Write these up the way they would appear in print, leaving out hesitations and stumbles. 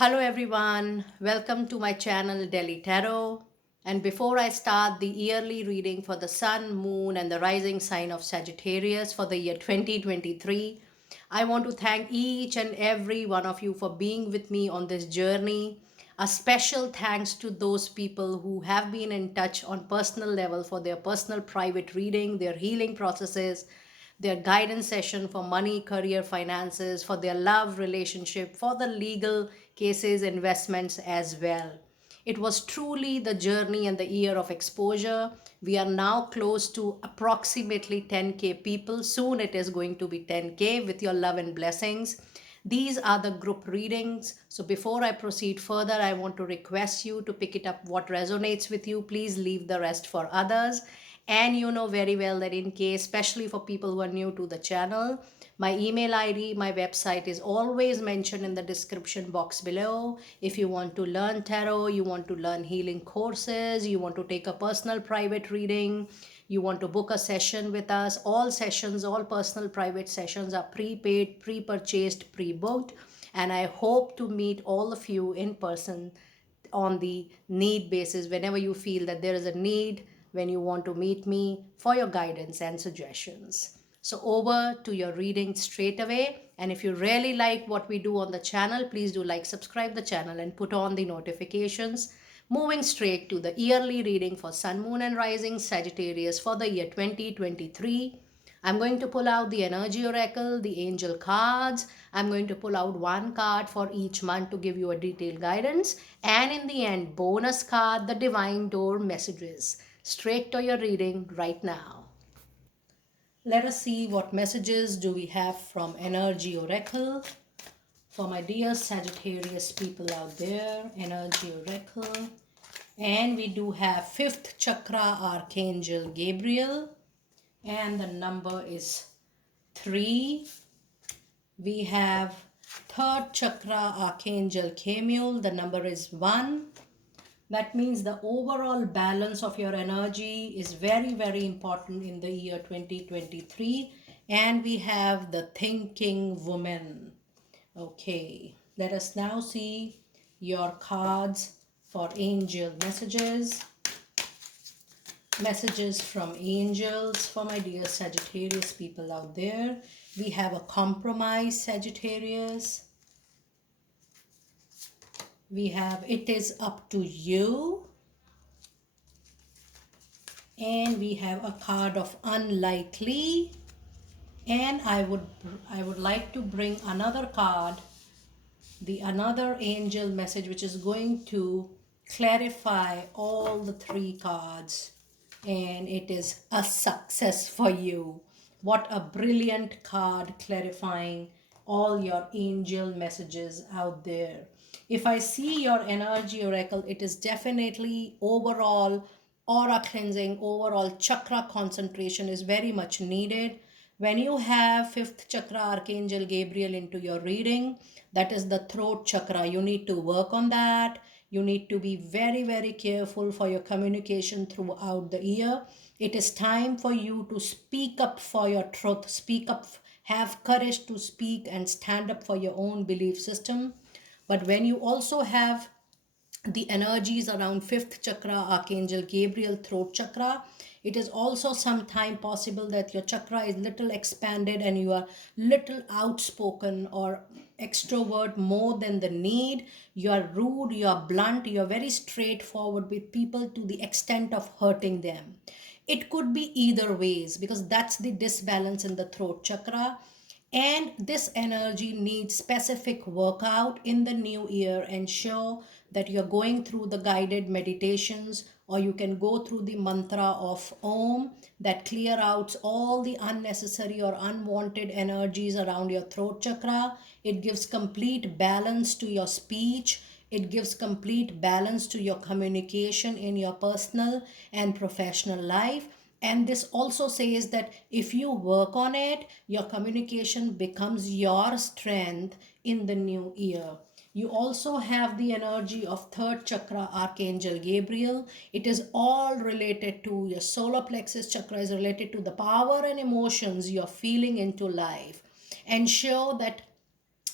Hello everyone, welcome to my channel Delhi Tarot. And before I start the yearly reading for the Sun, Moon, and the rising sign of Sagittarius for the year 2023, I want to thank each and every one of you for being with me on this journey. A special thanks to those people who have been in touch on personal level for their personal private reading, their healing processes, their guidance session for money, career, finances, for their love relationship, for the legal cases, investments as well. It was truly the journey and the year of exposure. We are now close to approximately 10K people. Soon it is going to be 10K with your love and blessings. These are the group readings. So before I proceed further, I want to request you to pick it up what resonates with you. Please leave the rest for others. And you know very well that in case, especially for people who are new to the channel, my email ID, my website is always mentioned in the description box below. If you want to learn tarot, you want to learn healing courses, you want to take a personal private reading, you want to book a session with us, all sessions, all personal private sessions are prepaid, pre-purchased, pre-booked. And I hope to meet all of you in person on the need basis whenever you feel that there is a need, when you want to meet me for your guidance and suggestions. So over to your reading straight away. And if you really like what we do on the channel, please do like, subscribe the channel and put on the notifications. Moving straight to the yearly reading for Sun, Moon and Rising Sagittarius for the year 2023. I'm going to pull out the energy oracle, the angel cards. I'm going to pull out one card for each month to give you a detailed guidance. And in the end, bonus card, the divine door messages. Straight to your reading right now. Let us see what messages do we have from energy oracle for my dear Sagittarius people out there. Energy oracle. And we do have fifth chakra archangel Gabriel, and the number is 3. We have third chakra archangel Camille, the number is 1. That means the overall balance of your energy is very, very important in the year 2023. And we have the thinking woman. Okay, let us now see your cards for angel messages. Messages from angels for my dear Sagittarius people out there. We have a compromise, Sagittarius. We have it is up to you. And we have a card of unlikely. And I would like to bring another card, the another angel message, which is going to clarify all the 3 cards. And it is a success for you. What a brilliant card clarifying all your angel messages out there. If I see your energy oracle, it is definitely overall aura cleansing, overall chakra concentration is very much needed. When you have fifth chakra archangel Gabriel into your reading, that is the throat chakra, you need to work on that. You need to be very, very careful for your communication throughout the year. It is time for you to speak up for your truth, speak up, have courage to speak and stand up for your own belief system. But when you also have the energies around fifth chakra archangel Gabriel throat chakra, it is also sometime possible that your chakra is little expanded and you are little outspoken or extrovert more than the need. You are rude, you are blunt, you are very straightforward with people to the extent of hurting them. It could be either ways because that's the disbalance in the throat chakra. And this energy needs specific workout in the new year. Ensure that you're going through the guided meditations, or you can go through the mantra of Om that clear out all the unnecessary or unwanted energies around your throat chakra. It gives complete balance to your speech. It gives complete balance to your communication in your personal and professional life. And this also says that if you work on it, your communication becomes your strength in the new year. You also have the energy of third chakra archangel Gabriel. It is all related to your solar plexus chakra, is related to the power and emotions you're feeling into life. Ensure that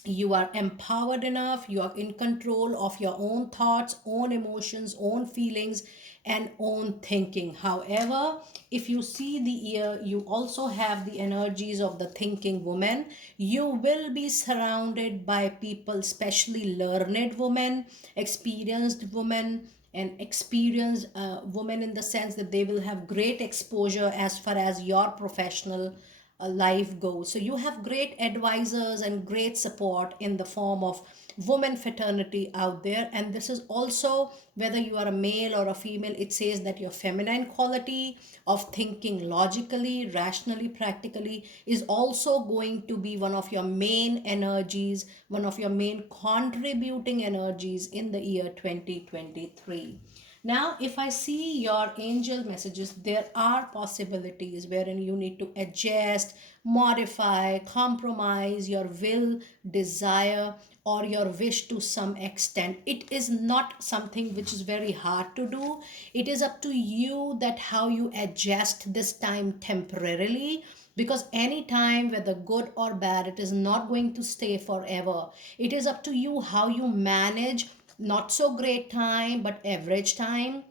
You are empowered enough, you are in control of your own thoughts, own emotions, own feelings, and own thinking. However, if you see the year, you also have the energies of the thinking woman. You will be surrounded by people, especially learned women, experienced women, and experienced women, in the sense that they will have great exposure as far as your professional life goes. So you have great advisors and great support in the form of women fraternity out there. And this is also, whether you are a male or a female, it says that your feminine quality of thinking logically, rationally, practically is also going to be one of your main energies, one of your main contributing energies in the year 2023. Now, if I see your angel messages, there are possibilities wherein you need to adjust, modify, compromise your will, desire, or your wish to some extent. It is not something which is very hard to do. It is up to you that how you adjust this time temporarily, because any time, whether good or bad, it is not going to stay forever. It is up to you how you manage not so great time but average time,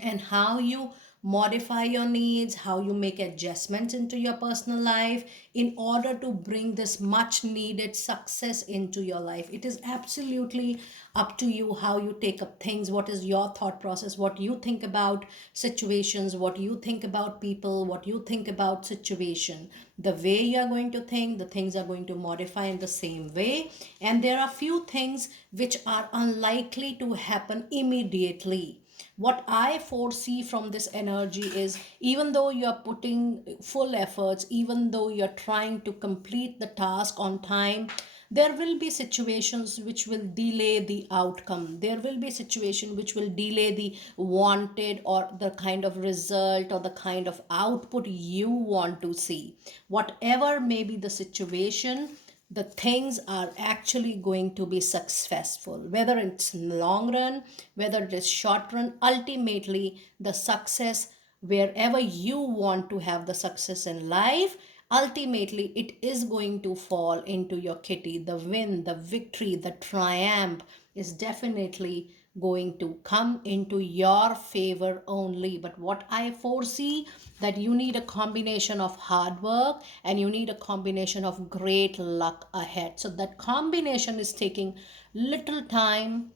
and how you modify your needs, how you make adjustments into your personal life in order to bring this much needed success into your life. It is absolutely up to you how you take up things, what is your thought process, what you think about situations, what you think about people, what you think about situation. The way you are going to think, the things are going to modify in the same way. And there are few things which are unlikely to happen immediately. What I foresee from this energy is, even though you are putting full efforts, even though you're trying to complete the task on time, there will be situations which will delay the outcome. There will be situation which will delay the wanted or the kind of result or the kind of output you want to see. Whatever may be the situation, the things are actually going to be successful, whether it's long run, whether it is short run. Ultimately, the success, wherever you want to have the success in life, ultimately it is going to fall into your kitty. The win, the victory, the triumph is definitely going to come into your favor only. But what I foresee, that you need a combination of hard work and you need a combination of great luck ahead. So that combination is taking little time,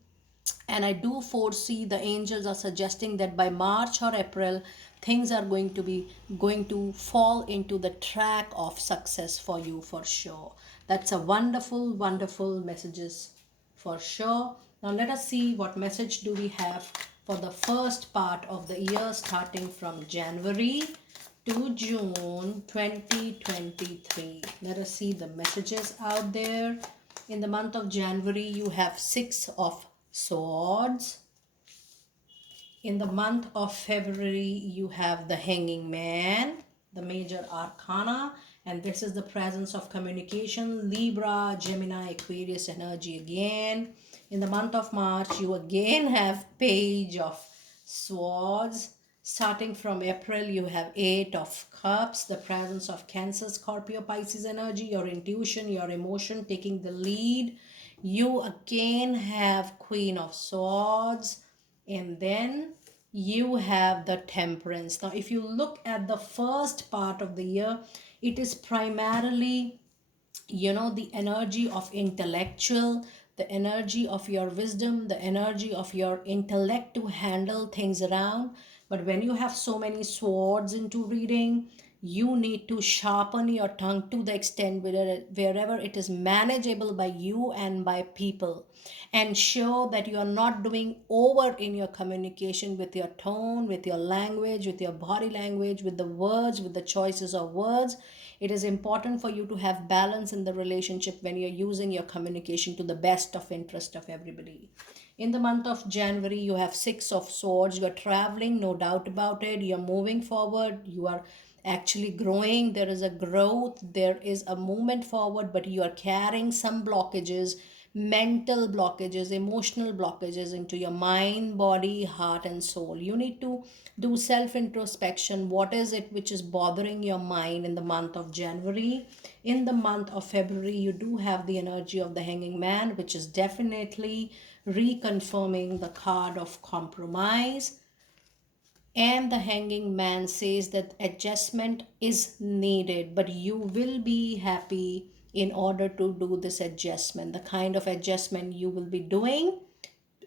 and I do foresee the angels are suggesting that by March or April, things are going to fall into the track of success for you for sure. That's a wonderful messages for sure. Now let us see what message do we have for the first part of the year, starting from January to June 2023. Let us see the messages out there. In the month of January, you have Six of Swords. In the month of February, you have the Hanging Man, the major arcana, and this is the presence of communication, Libra, Gemini, Aquarius energy again. In the month of March, you again have Page of Swords. Starting from April, you have Eight of Cups, the presence of Cancer, Scorpio, Pisces energy, your intuition, your emotion taking the lead. You again have Queen of Swords, and then you have the Temperance. Now, if you look at the first part of the year, it is primarily, the energy of intellectual, the energy of your wisdom, the energy of your intellect to handle things around. But when you have so many swords into reading, you need to sharpen your tongue to the extent wherever it is manageable by you and by people. Ensure that you are not doing over in your communication with your tone, with your language, with your body language, with the words, with the choices of words. It is important for you to have balance in the relationship when you're using your communication to the best of interest of everybody. In the month of January, you have Six of Swords. You're traveling, no doubt about it. You're moving forward. You are actually growing. There is a growth. There is a movement forward, but you are carrying some blockages mental blockages, emotional blockages into your mind, body, heart, and soul. You need to do self introspection. What is it which is bothering your mind in the month of January? In the month of February, you do have the energy of the Hanging Man, which is definitely reconfirming the card of compromise. And the Hanging Man says that adjustment is needed, but you will be happy in order to do this adjustment. The kind of adjustment you will be doing,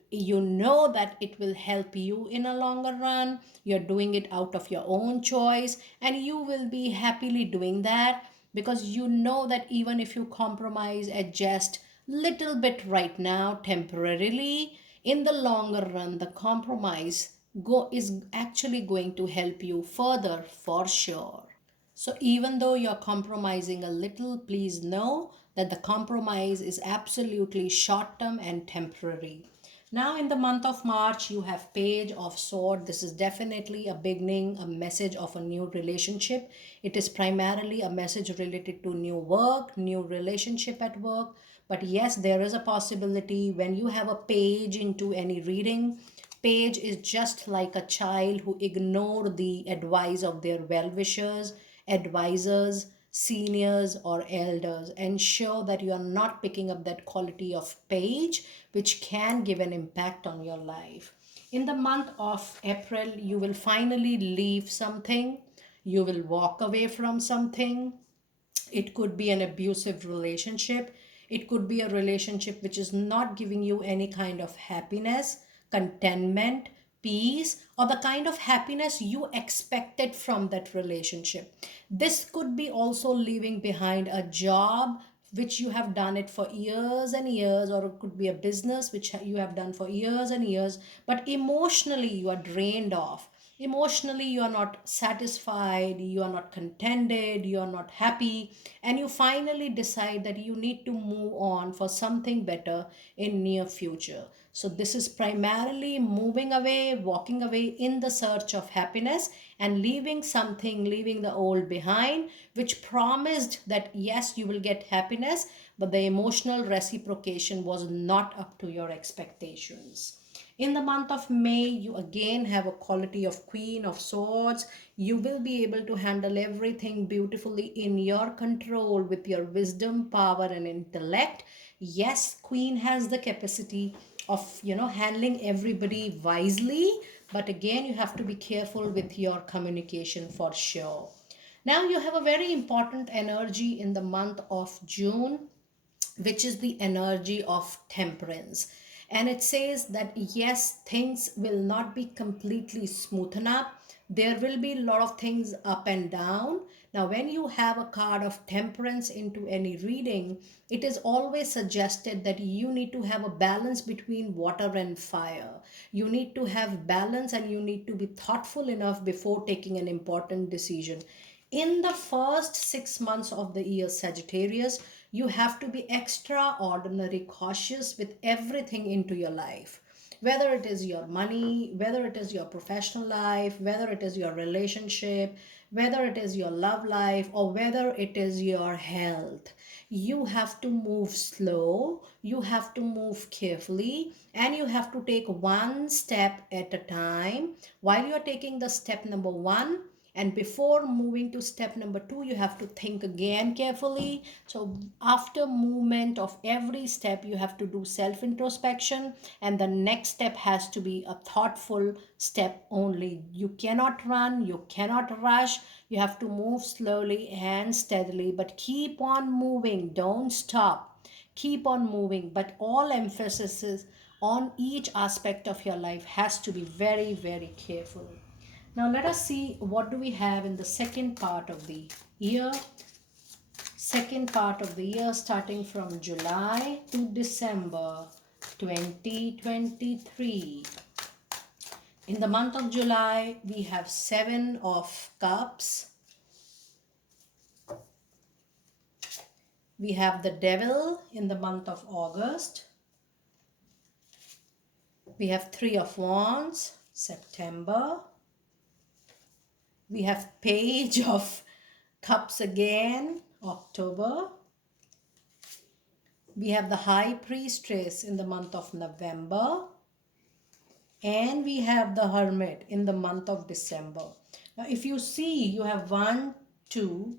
you know that it will help you in a longer run. You're doing it out of your own choice, and you will be happily doing that, because you know that even if you compromise, adjust little bit right now temporarily, in the longer run the compromise go is actually going to help you further for sure. So even though you're compromising a little, please know that the compromise is absolutely short term and temporary. Now in the month of March, you have Page of Sword. This is definitely a beginning, a message of a new relationship. It is primarily a message related to new work, new relationship at work. But yes, there is a possibility when you have a page into any reading. Page is just like a child who ignore the advice of their well-wishers, advisors, seniors, or elders. Ensure that you are not picking up that quality of page, which can give an impact on your life. In the month of April, you will finally leave something, you will walk away from something. It could be an abusive relationship. It could be a relationship which is not giving you any kind of happiness, contentment, peace, or the kind of happiness you expected from that relationship. This could be also leaving behind a job which you have done it for years and years, or it could be a business which you have done for years and years, but emotionally you are drained off. Emotionally you are not satisfied, you are not contented, you are not happy, and you finally decide that you need to move on for something better in near future. So this is primarily moving away, walking away in the search of happiness, and leaving something, leaving the old behind, which promised that yes, you will get happiness, but the emotional reciprocation was not up to your expectations. In the month of May, you again have a quality of Queen of Swords. You will be able to handle everything beautifully in your control with your wisdom, power, and intellect. Yes, Queen has the capacity of, handling everybody wisely, but again, you have to be careful with your communication for sure. Now, you have a very important energy in the month of June, which is the energy of temperance. And it says that yes, things will not be completely smoothen up. There will be a lot of things up and down. Now, when you have a card of temperance into any reading, it is always suggested that you need to have a balance between water and fire. You need to have balance, and you need to be thoughtful enough before taking an important decision. In the first 6 months of the year, Sagittarius, you have to be extraordinary cautious with everything into your life. Whether it is your money, whether it is your professional life, whether it is your relationship, whether it is your love life, or whether it is your health. You have to move slow, you have to move carefully, and you have to take one step at a time. While you're taking the step number one, and before moving to step number two, you have to think again carefully. So after movement of every step, you have to do self introspection, and the next step has to be a thoughtful step only. You cannot run, you cannot rush. You have to move slowly and steadily, but keep on moving, don't stop. Keep on moving, but all emphasis is on each aspect of your life has to be very, very careful. Now let us see what do we have in the second part of the year. Second part of the year starting from July to December 2023. In the month of July, we have Seven of Cups. We have the Devil in the month of August. We have Three of Wands, September. We have Page of Cups again, October. We have the High Priestess in the month of November, and we have the Hermit in the month of December. Now, if you see, you have 1, 2,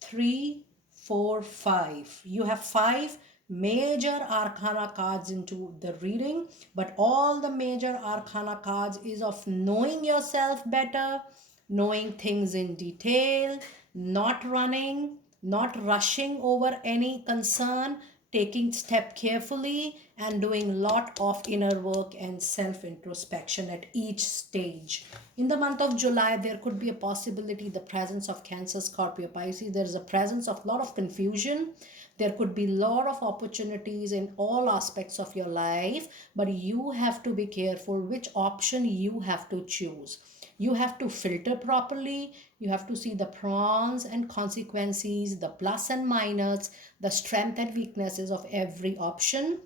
3, 4, 5. You have 5 major arcana cards into the reading, but all the major arcana cards is of knowing yourself better, knowing things in detail, not running, not rushing over any concern, taking step carefully, and doing lot of inner work and self introspection at each stage. In the month of July, there could be a possibility, the presence of Cancer, Scorpio, Pisces. There is a presence of lot of confusion. There could be lot of opportunities in all aspects of your life, but you have to be careful which option you have to choose. You have to filter properly. You have to see the pros and consequences, the plus and minus, the strength and weaknesses of every option.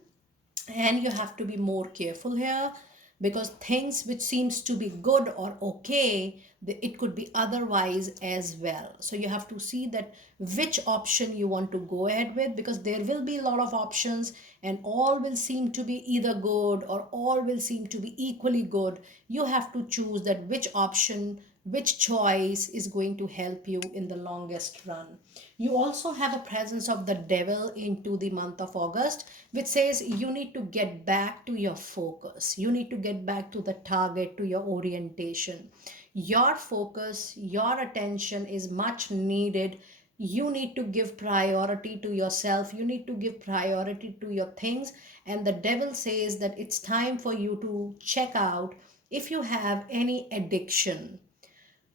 And you have to be more careful here, because things which seems to be good or okay, it could be otherwise as well. So you have to see that which option you want to go ahead with, because there will be a lot of options and all will seem to be either good or all will seem to be equally good. You have to choose that which option, which choice is going to help you in the longest run. You also have a presence of the devil into the month of August, which says you need to get back to your focus. You need to get back to the target, to your orientation. Your focus, your attention is much needed. You need to give priority to yourself. You need to give priority to your things. And the devil says that it's time for you to check out if you have any addiction.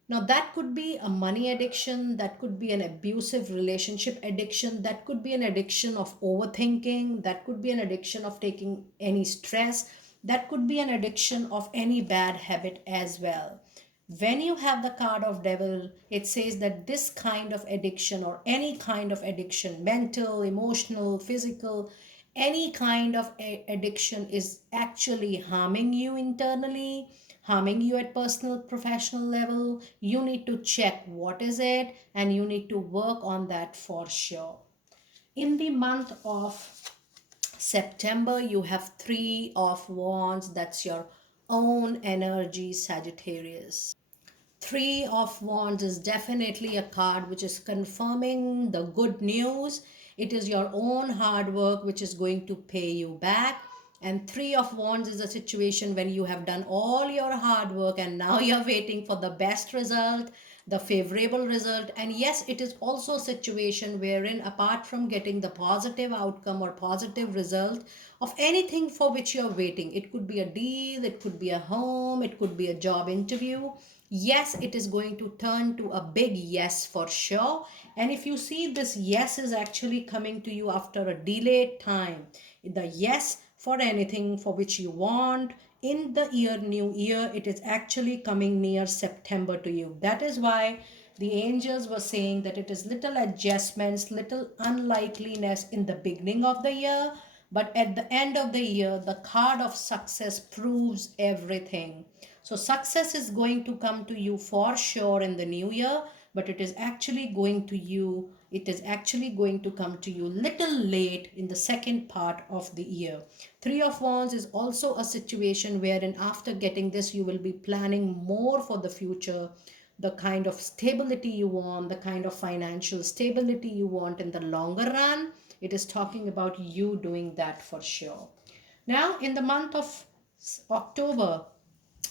Now, that could be a money addiction, that could be an abusive relationship addiction, that could be an addiction of overthinking, that could be an addiction of taking any stress, that could be an addiction of any bad habit as well. When you have the card of devil, it says that this kind of addiction or any kind of addiction, mental, emotional, physical, any kind of addiction is actually harming you internally, harming you at personal professional level. You need to check what is it, and you need to work on that for sure. In the month of September, you have 3 of wands. That's your own energy, Sagittarius. 3 of wands is definitely a card which is confirming the good news. It is your own hard work which is going to pay you back. And 3 of wands is a situation when you have done all your hard work and now you're waiting for the best result, the favorable result. And yes, it is also a situation wherein, apart from getting the positive outcome or positive result of anything for which you're waiting, it could be a deal, it could be a home, it could be a job interview. Yes, it is going to turn to a big yes for sure. And if you see, this yes is actually coming to you after a delayed time. The yes for anything for which you want in the new year, it is actually coming near September to you. That is why the angels were saying that it is little adjustments, little unlikeliness in the beginning of the year, but at the end of the year, the card of success proves everything. So success is going to come to you for sure in the new year, but it is actually going to come to you little late in the second part of the year. 3 of wands is also a situation wherein after getting this, you will be planning more for the future, the kind of stability you want, the kind of financial stability you want in the longer run. It is talking about you doing that for sure. Now, in the month of October,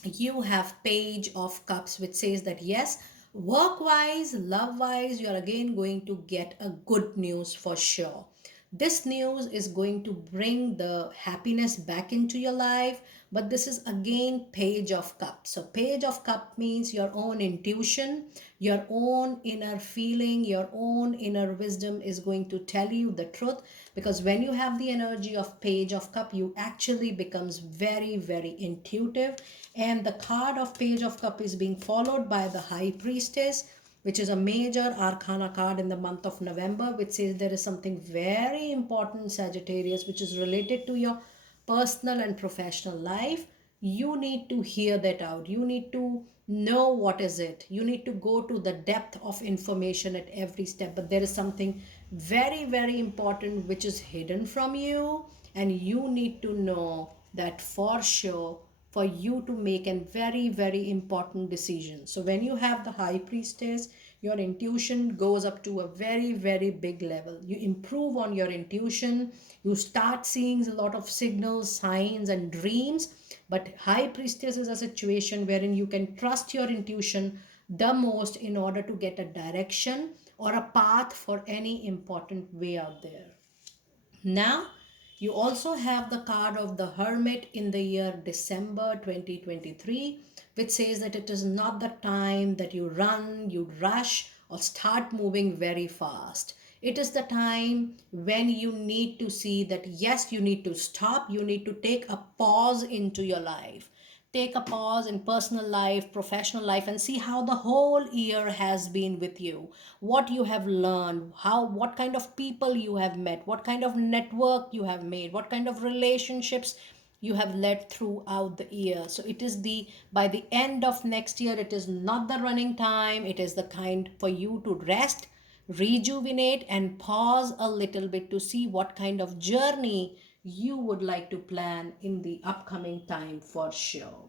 you have Page of Cups, which says that yes, work wise, love wise, you are again going to get a good news for sure. This news is going to bring the happiness back into your life, but this is again Page of Cups. So Page of Cup means your own intuition, your own inner feeling, your own inner wisdom is going to tell you the truth, because when you have the energy of Page of Cup, you actually becomes very, very intuitive. And the card of Page of Cup is being followed by the High Priestess, which is a major arcana card in the month of November, which says there is something very important, Sagittarius, which is related to your personal and professional life. You need to hear that out. You need to know what is it. You need to go to the depth of information at every step. But there is something very, very important, which is hidden from you, and you need to know that for sure for you to make a very, very important decision. So when you have the high priestess, your intuition goes up to a very, very big level. You improve on your intuition, you start seeing a lot of signals, signs and dreams. But high priestess is a situation wherein you can trust your intuition the most in order to get a direction or a path for any important way out there. Now, you also have the card of the Hermit in the year December 2023, which says that it is not the time that you run, you rush, or start moving very fast. It is the time when you need to see that yes, you need to stop, you need to take a pause into your life. Take a pause in personal life, professional life, and see how the whole year has been with you. What you have learned, what kind of people you have met, what kind of network you have made, what kind of relationships you have led throughout the year. So it is by the end of next year, it is not the running time, it is the kind for you to rest, rejuvenate, and pause a little bit to see what kind of journey you would like to plan in the upcoming time for sure.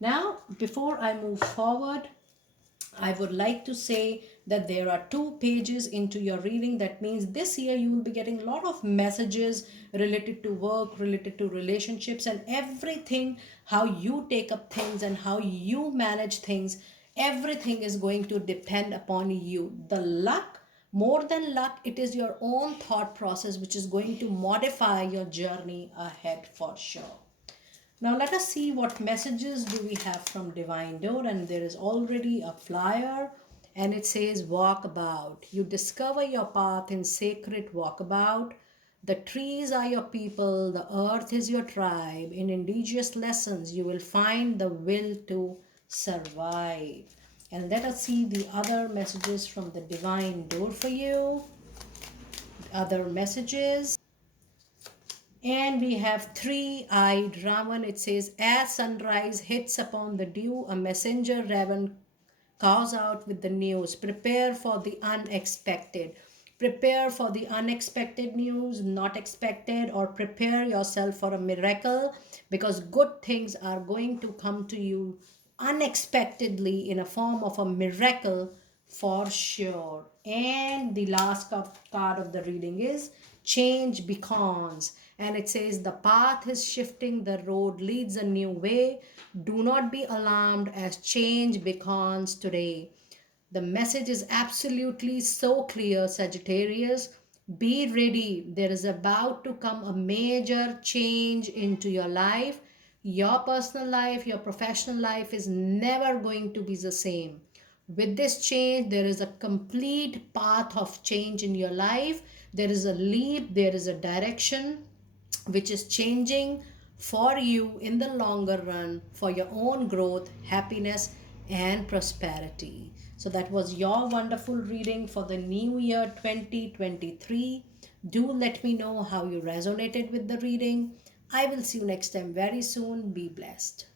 Now, before I move forward, I would like to say that there are 2 pages into your reading. That means this year you will be getting a lot of messages related to work, related to relationships, and everything, how you take up things and how you manage things. Everything is going to depend upon you. The luck, more than luck, it is your own thought process which is going to modify your journey ahead for sure. Now let us see what messages do we have from Divine Door, and there is already a flyer and it says walkabout. You discover your path in sacred walkabout. The trees are your people, the earth is your tribe. In indigenous lessons you will find the will to survive. And let us see the other messages from the Divine Door for you. Other messages. And we have three-eyed Ravan. It says, as sunrise hits upon the dew, a messenger raven calls out with the news. Prepare for the unexpected. Prepare for the unexpected news, not expected, or prepare yourself for a miracle, because good things are going to come to you unexpectedly in a form of a miracle for sure. And the last card of the reading is change beacons, and it says the path is shifting, the road leads a new way. Do not be alarmed as change beacons today. The message is absolutely so clear, Sagittarius. Be ready. There is about to come a major change into your life. Your personal life, your professional life is never going to be the same. With this change, there is a complete path of change in your life. There is a leap, there is a direction which is changing for you in the longer run for your own growth, happiness, and prosperity. So, that was your wonderful reading for the new year 2023. Do let me know how you resonated with the reading. I will see you next time very soon. Be blessed.